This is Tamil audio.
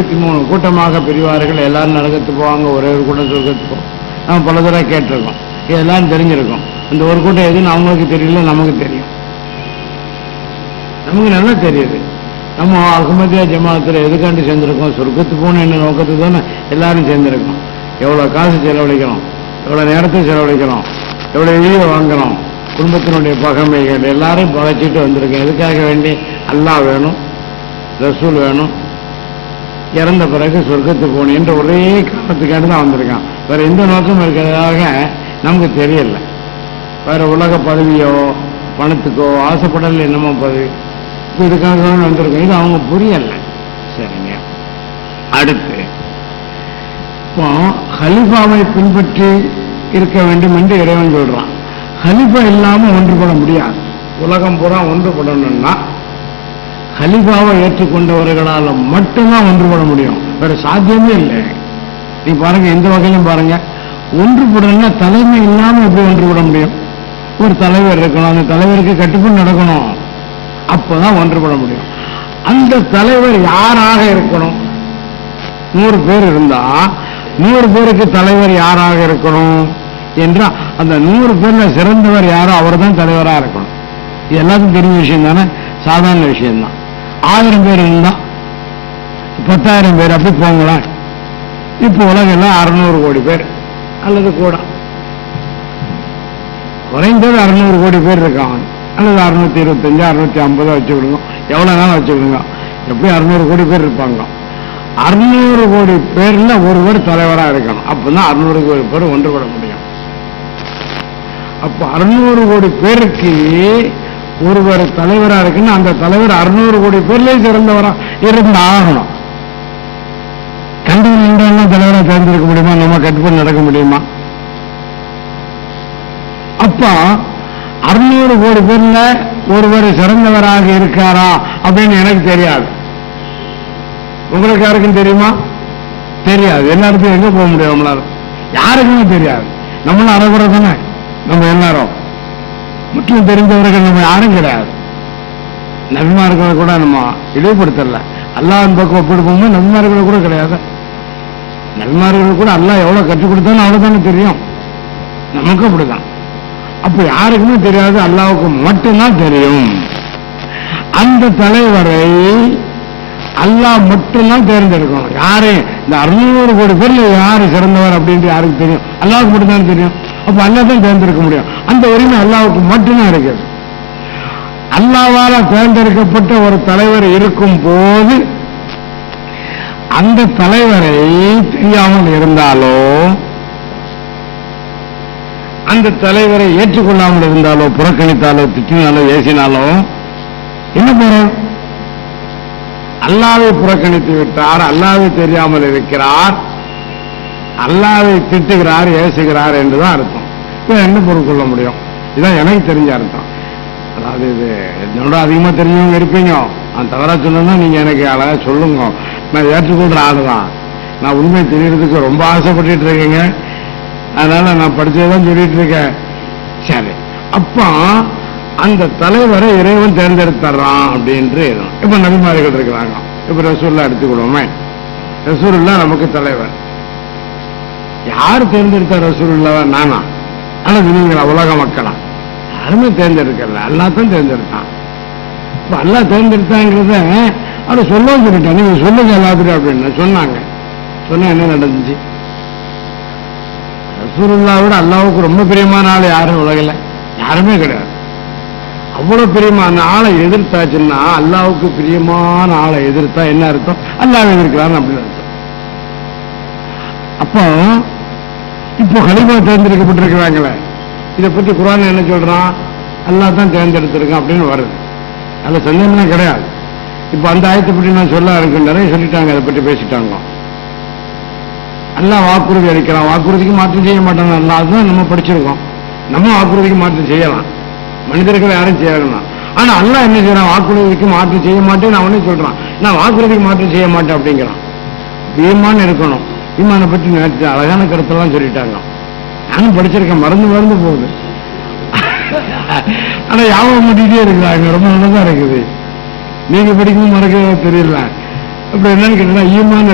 23 கூட்டமாக பிரிவார்கள், எல்லாரும் நரகத்து போவாங்க, ஒரே ஒரு கூட்டம் சொர்க்கத்து போவோம். நம்ம பல தடவை கேட்டிருக்கோம், இதெல்லாம் தெரிஞ்சிருக்கோம். இந்த ஒரு கூட்டம் எதுன்னு அவங்களுக்கு தெரியல, நமக்கு தெரியும். நமக்கு நல்லா தெரியுது. நம்ம அகமதியா ஜமாத்தில் எதுக்காண்டி சேர்ந்திருக்கோம்? சொர்க்கத்து போகணும் என்ன நோக்கத்துக்கு தானே எல்லாரும் சேர்ந்திருக்கோம். எவ்வளோ காசு செலவழிக்கணும், எவ்வளோ நேரத்தை செலவழிக்கணும், எவ்வளோ வெளியே வாங்கணும், குடும்பத்தினுடைய பகைமைகள் எல்லாரும் பகைச்சிட்டு வந்திருக்கேன். எதுக்காக வேண்டி? அல்லாஹ் வேணும், ரசூல் வேணும், இறந்த பிறகு சொர்க்கத்து போகணும் என்ற ஒரே காரணத்துக்காண்டி தான் வந்திருக்கான். வேற எந்த நோக்கம் இருக்கிறதாக நமக்கு தெரியல. வேற உலக பதவியோ பணத்துக்கோ ஆசைப்படல, என்னமோ பதவி, இதுக்காக வந்திருக்கோம். இது அவங்க புரியல. சரிங்க. அடுத்து இப்போ ஹலிஃபாவை பின்பற்றி இருக்க வேண்டும் என்று இறைவன் சொல்றான். ஹலிஃபா இல்லாம ஒன்றுபட முடியாது. உலகம் பூரா ஒன்றுபடணும்னா ஹலிஃபாவை ஏற்றுக்கொண்டவர்களால் மட்டும்தான் ஒன்றுபட முடியும். வேற சாத்தியமே இல்லை. நீ பாருங்க, எந்த வகையிலும் பாருங்க, ஒன்றுபடணும்னா தலைமை இல்லாம எப்படி ஒன்றுபட முடியும்? ஒரு தலைவர் இருக்கணும், அந்த தலைவருக்கு கட்டுப்பட்டு நடக்கணும், அப்பதான் ஒன்றுபட முடியும். அந்த தலைவர் யாராக இருக்கணும்? 100 பேர் இருந்தா 100 பேருக்கு தலைவர் யாராக இருக்கணும் என்றால் அந்த 100 பேர்ல சிறந்தவர் யாரோ அவர் தான் தலைவராக இருக்கணும். இது எல்லாத்துக்கும் தெரிஞ்ச விஷயம் தானே, சாதாரண விஷயம்தான். 1000 பேர் இருந்தா 10,000 பேர் அப்படி போங்களேன். இப்போ உலகில் 600 கோடி பேர் அல்லது கூட குறைந்தது 600 கோடி பேர் இருக்காங்க, அல்லது 625 650 வச்சுக்கிடுங்க, எவ்வளோ நாளும் வச்சுக்கிடுங்க, எப்படி 600 கோடி பேர் இருப்பாங்க. 600 கோடி பேர்ல ஒருவர் தலைவராக இருக்கணும். அப்பதான் 600 கோடி பேர் ஒன்றுபட முடியும். அப்ப 600 கோடி பேருக்கு ஒருவர் தலைவராக இருக்குன்னு அந்த தலைவர் 600 கோடி பேர்லேயே சிறந்தவரா இருந்து ஆகணும். கண்டிப்பா நின்றாலும் தலைவராக தேர்ந்தெடுக்க முடியுமா? நம்ம கட்டுப்பட்டு நடக்க முடியுமா? அப்ப 600 கோடி பேர்ல ஒருவர் சிறந்தவராக இருக்காரா அப்படின்னு எனக்கு தெரியாது. உங்களுக்கு யாருக்கும் தெரியுமா? தெரியாது. எல்லாருக்கும் எங்க போக முடியும்? நம்மளால யாருக்குமே தெரியாது. நம்மளும் அறகுறை தானே நம்ம எல்லாரும். முற்றிலும் தெரிந்தவர்கள் நம்ம யாரும் கிடையாது. நபிமார்களை கூட நம்ம இழிவுபடுத்தல. அல்லாஹ்வின் பக்கம் ஒப்பிடுப்போமோ நபிமார்களை கூட கிடையாது. நபிமார்கள் கூட அல்லாஹ் எவ்வளவு கற்றுக் கொடுத்தாலும் அவ்வளவுதானே தெரியும். நமக்கும் அப்படிதான். அப்ப யாருக்குமே தெரியாது, அல்லாஹ்வுக்கு மட்டும்தான் தெரியும். அந்த தலைவரை அல்லாஹ் மட்டும்தான் தேர்ந்தெடுக்கணும். யாரு இந்த 600 கோடி பேர்ல யாரு சிறந்தவர் அப்படின்ட்டு யாருக்கு தெரியும்? அல்லாஹ்வுக்கு மட்டும்தான் தெரியும். அப்ப அல்லாஹ் தான் தேர்ந்தெடுக்க முடியும். அந்த உரிமை அல்லாஹ்வுக்கு மட்டும்தான் இருக்குது. அல்லாஹ்வால தேர்ந்தெடுக்கப்பட்ட ஒரு தலைவர் இருக்கும் போது அந்த தலைவரை தெரியாமல் இருந்தாலோ, அந்த தலைவரை ஏற்றுக்கொள்ளாமல் இருந்தாலோ, புறக்கணித்தாலோ, திட்டினாலோ, ஏசினாலோ என்ன போறோம்? அல்லாஹ்வை புறக்கணித்து விட்டார், அல்லாஹ்வை தெரியாமல் இருக்கிறார், அல்லாஹ்வை திட்டுகிறார், ஏசுகிறார் என்றுதான் அர்த்தம். இதை என்ன பொருள் கொள்ள முடியும்? இதுதான் எனக்கு தெரிஞ்ச அர்த்தம். அதாவது இது என்னோட அதிகமா தெரிஞ்சவங்க இருப்பீங்க. நான் தவறா சொன்னா நீங்க எனக்கு அழகா சொல்லுங்க. நான் ஏற்றுக்கொள்ற ஆளுதான். நான் உண்மை தெரியறதுக்கு ரொம்ப ஆசைப்பட்டு இருக்கேங்க. அதனால நான் படிச்சதான் சொல்லிட்டு இருக்கேன். சரி, அப்ப அந்த தலைவரை இறைவன் தேர்ந்தெடுத்துறான் அப்படின்று. இப்ப நபிமார்கள் இருக்கிறாங்க. இப்ப ரசூலுல்லாஹ் எடுத்துக்கொள்வோமே. ரசூலுல்லாஹ் நமக்கு தலைவர். யார் தேர்ந்தெடுத்த ரசூலுல்லாஹ்? நானா? ஆனா நீங்களா? உலக மக்களா? யாருமே தேர்ந்தெடுக்கல, அல்லாஹ் தான் தேர்ந்தெடுத்தான். இப்ப அல்லாஹ் தேர்ந்தெடுத்தாங்கிறத அதை சொல்லவும் சொல்லிட்டான். நீங்க சொல்லுங்க எல்லாத்துக்கும் அப்படின்னு சொன்னாங்க. சொன்னா என்ன நடந்துச்சு? ரசூலுல்லாஹ்வோட அல்லாஹ்வுக்கு ரொம்ப பிரியமான ஆள் யாரும் உலகில் யாருமே கிடையாது. அவ்வளவு பிரியமான ஆளை எதிர்த்தாச்சுன்னா, அல்லாஹ்வுக்கு பிரியமான ஆளை எதிர்த்தா என்ன அர்த்தம்? அல்லாஹ் எதிர்க்கிறான்னு அப்படின்னு அர்த்தம். அப்போ இப்போ கலீஃபா தேர்ந்தெடுக்கப்பட்டிருக்கிறாங்களே, இதை பத்தி குர்ஆன் என்ன சொல்றான்? அல்லாஹ் தான் தேர்ந்தெடுத்திருக்கான் அப்படின்னு வருது. அதுல சந்தேகம்லாம் கிடையாது. இப்போ அந்த ஆயத்தை பற்றி நான் சொல்ல இருக்குன்றதை சொல்லிட்டாங்க, அதை பற்றி பேசிட்டாங்க. அல்லாஹ் வாக்குறுதி அளிக்கிறான், வாக்குறுதிக்கு மாற்றம் செய்ய மாட்டாங்க. அல்லாஹ் தான் நம்ம படிச்சிருக்கோம். நம்ம வாக்குறுதிக்கு மாற்றம் செய்யலாம், மனிதர்கள் யாரும் செய்யலாம். ஆனா அல்லாஹ் என்ன செய்யறான்? வாக்குறுதிக்கு மாற்றம் செய்ய மாட்டேன்னு அவனே சொல்றான். நான் வாக்குறுதிக்கு மாற்றம் செய்ய மாட்டேன் அப்படிங்கிறான். ஈமான் இருக்கணும். ஈமானை பற்றி நேற்று அழகான கருத்தெல்லாம் சொல்லிட்டாங்க. நானும் படிச்சிருக்கேன், மறந்து போகுது. ஆனா யாபகம் பண்ணிட்டே இருக்கிறாங்க. ரொம்ப நல்லதா இருக்குது. நீங்க படிக்கும் மறக்க தெரியல. அப்படி என்னன்னு கேட்டீங்கன்னா ஈமான்